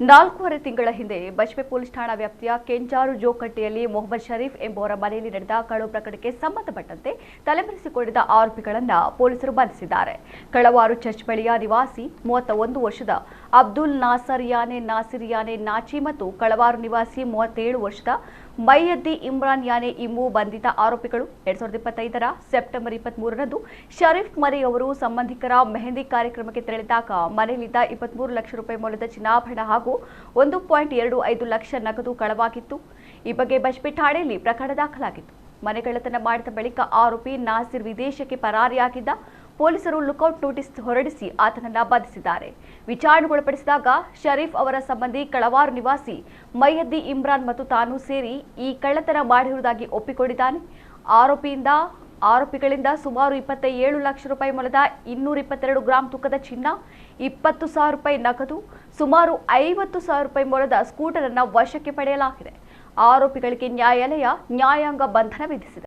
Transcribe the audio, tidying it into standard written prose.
4.5 ತಿಂಗಳ ಹಿಂದೆ ಬಜ್ಪೆ ಪೊಲೀಸ್ ಠಾಣಾ ವ್ಯಾಪ್ತಿಯ ಕೆಂಚಾರು ಜೋಕಟ್ಟೆಯಲ್ಲಿ ಮೊಹಮ್ಮದ್ ಶರೀಫ್ ಎಂಬುವರ ಮನೆಯಲ್ಲಿ ನಡೆದ ಕಳ್ಳವು ಪ್ರಕರಣಕ್ಕೆ ಸಂಬಂಧಪಟ್ಟಂತೆ ತಲೆಮರೆಸಿಕೊಂಡಿದ್ದ ಆರೋಪಿಗಳನ್ನು ಪೊಲೀಸರು ಬಂಧಿಸಿದ್ದಾರೆ. ಕಳವಾರು ಚರ್ಚ್ ಬಳಿಯ ನಿವಾಸಿ 31 ವರ್ಷದ ಅಬ್ದುಲ್ ನಾಸಿರ್ ಯಾನೆ ನಾಚಿ ಮತ್ತು ಕಳವಾರು ನಿವಾಸಿ 37 ವರ್ಷದ ಮೈಯದ್ದಿ ಇಮ್ರಾನ್ ಯಾನೆ ಇಮ್ಮು ಬಂಧಿತ ಆರೋಪಿಗಳು 2025ರ ಸೆಪ್ಟೆಂಬರ್ 23ರಂದು ಶರೀಫ್ ಮನೆಯವರು ಸಂಬಂಧಿಕರ ಮೆಹಂದಿ ಕಾರ್ಯಕ್ರಮಕ್ಕೆ ತೆರಳಿದಾಗ ಮನೆಯಲ್ಲಿದ್ದ 23 ಲಕ್ಷ ರೂಪಾಯಿ ಮೌಲ್ಯದ ಚಿನ್ನಾಭರಣ ಹಾಗೂ 1.25 ಲಕ್ಷ ನಗದು ಕಳವಾಗಿತ್ತು. ಈ ಬಗ್ಗೆ ಬಜ್ಪೆ ಠಾಣೆಯಲ್ಲಿ ಪ್ರಕರಣ ದಾಖಲಾಗಿತ್ತು. ಮನೆಗಳ್ಳತನ ಮಾಡಿದ ಬಳಿಕ ಆರೋಪಿ ನಾಸಿರ್ ವಿದೇಶಕ್ಕೆ ಪರಾರಿಯಾಗಿದ್ದ. ಪೊಲೀಸರು ಲುಕೌಟ್ ನೋಟಿಸ್ ಹೊರಡಿಸಿ ಆತನನ್ನ ಬಂಧಿಸಿದ್ದಾರೆ. ವಿಚಾರಣೆಗೊಳಪಡಿಸಿದಾಗ ಶರೀಫ್ ಅವರ ಸಂಬಂಧಿ ಕಳವಾರು ನಿವಾಸಿ ಮೈಯದ್ದಿ ಇಮ್ರಾನ್ ಮತ್ತು ತಾನು ಸೇರಿ ಈ ಕಳ್ಳತನ ಮಾಡಿರುವುದಾಗಿ ಒಪ್ಪಿಕೊಂಡಿದ್ದಾನೆ. ಆರೋಪಿಗಳಿಂದ ಸುಮಾರು 27 ಲಕ್ಷ ರೂಪಾಯಿ ಮೌಲ್ಯದ 222 ಗ್ರಾಂ ತೂಕದ ಚಿನ್ನ, 20,000 ರೂಪಾಯಿ ನಗದು, ಸುಮಾರು 50,000 ರೂಪಾಯಿ ಮೌಲ್ಯದ ಸ್ಕೂಟರ್ ಅನ್ನು ವಶಕ್ಕೆ ಪಡೆಯಲಾಗಿದೆ. ಆರೋಪಿಗಳಿಗೆ ನ್ಯಾಯಾಲಯ ನ್ಯಾಯಾಂಗ ಬಂಧನ ವಿಧಿಸಿದೆ.